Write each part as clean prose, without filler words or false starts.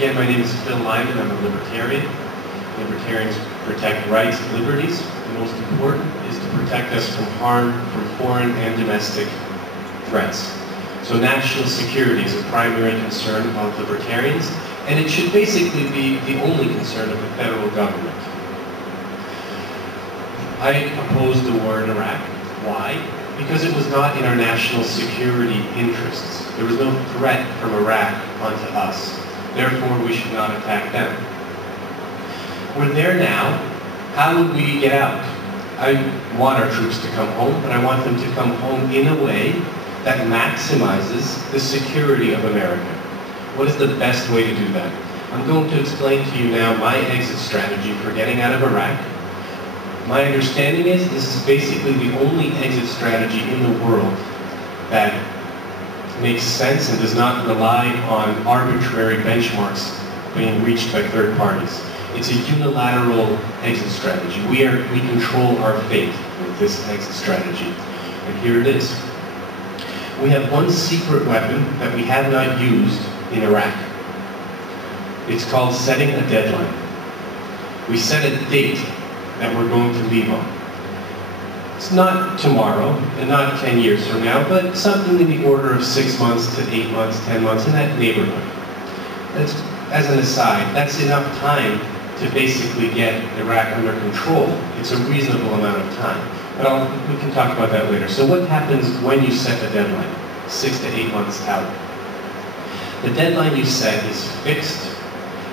Again, my name is Phil Maymin. I'm a libertarian. Libertarians protect rights and liberties. The most important is to protect us from harm from foreign and domestic threats. So national security is a primary concern of libertarians, and it should basically be the only concern of the federal government. I oppose the war in Iraq. Why? Because it was not in our national security interests. There was no threat from Iraq onto us. Therefore, we should not attack them. We're there now. How would we get out? I want our troops to come home, but I want them to come home in a way that maximizes the security of America. What is the best way to do that? I'm going to explain to you now my exit strategy for getting out of Iraq. My understanding is this is basically the only exit strategy in the world that makes sense and does not rely on arbitrary benchmarks being reached by third parties. It's a unilateral exit strategy. We control our fate with this exit strategy. And here it is. We have one secret weapon that we have not used in Iraq. It's called setting a deadline. We set a date that we're going to leave on. It's not tomorrow, and not 10 years from now, but something in the order of 6 months to 8 months, 10 months, in that neighborhood. That's, as an aside, that's enough time to basically get Iraq under control. It's a reasonable amount of time. But we can talk about that later. So what happens when you set a deadline, 6 to 8 months out? The deadline you set is fixed,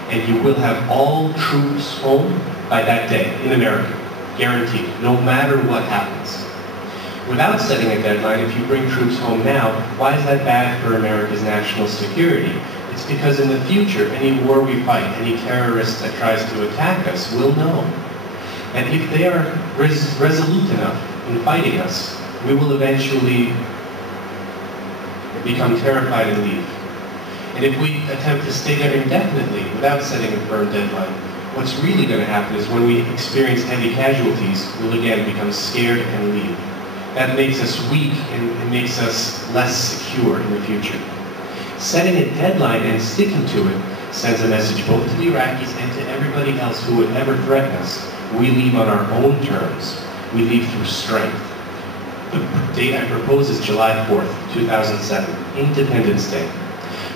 and you will have all troops home by that day in America, guaranteed, no matter what happens. Without setting a deadline, if you bring troops home now, why is that bad for America's national security? It's because in the future, any war we fight, any terrorist that tries to attack us will know. And if they are resolute enough in fighting us, we will eventually become terrified and leave. And if we attempt to stay there indefinitely without setting a firm deadline, what's really going to happen is when we experience heavy casualties, we'll again become scared and leave. That makes us weak and it makes us less secure in the future. Setting a deadline and sticking to it sends a message both to the Iraqis and to everybody else who would ever threaten us. We leave on our own terms. We leave through strength. The date I propose is July 4th, 2007, Independence Day.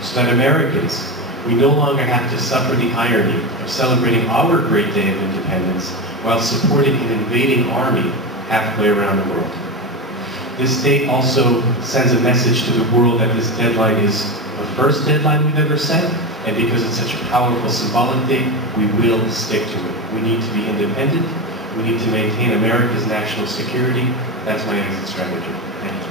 So that Americans, we no longer have to suffer the irony of celebrating our great day of independence while supporting an invading army halfway around the world. This date also sends a message to the world that this deadline is the first deadline we've ever set, and because it's such a powerful symbolic date, we will stick to it. We need to be independent. We need to maintain America's national security. That's my exit strategy. Thank you.